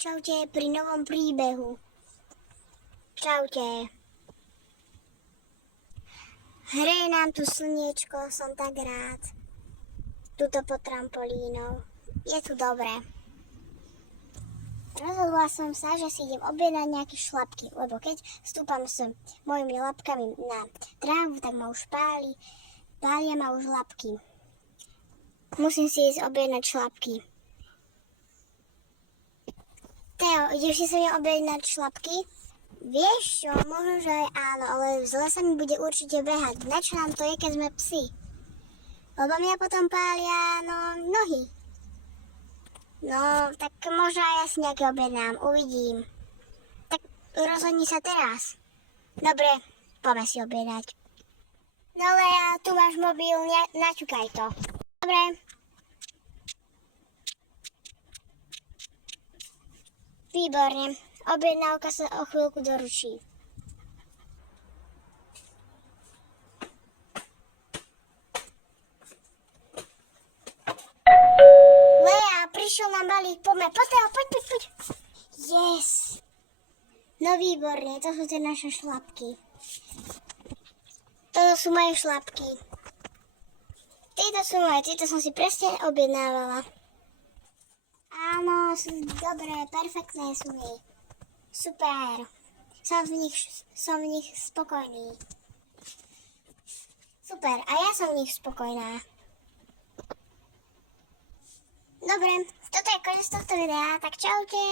Čaute pri novom príbehu. Čaute. Hreje nám tu slniečko, som tak rád. Tuto pod trampolínou. Je tu dobré. Rozhodla som sa, že si idem objednať nejaké šlapky, lebo keď stúpam s mojimi labkami na trávu, tak ma už pália ma už labky. Musím si ísť objednať šlapky. Teo, ideš si sa mňa objednať šlapky? Vieš čo, možno, že aj áno, ale zle sa mi bude určite behať. Na čo nám to je, keď sme psi? Lebo mňa potom pália, nohy. No, tak možno aj ja si nejaké objednám, uvidím. Tak rozhodni sa teraz. Dobre, poďme si objednať. No Lea, tu máš mobil, naťukaj to. Dobre. Výborne, objednávka sa o chvíľku doručí. Lea, prišiel nám balík, poďme, poď. Yes. No výborne, to sú tie naše šlapky. Toto sú moje šlapky. Tieto sú moje, tieto som si presne objednávala. Áno, sú dobré, perfektné sú mi. Super. Som v nich spokojný. Super, a ja som v nich spokojná. Dobre, toto je koniec tohto videa, tak čaute.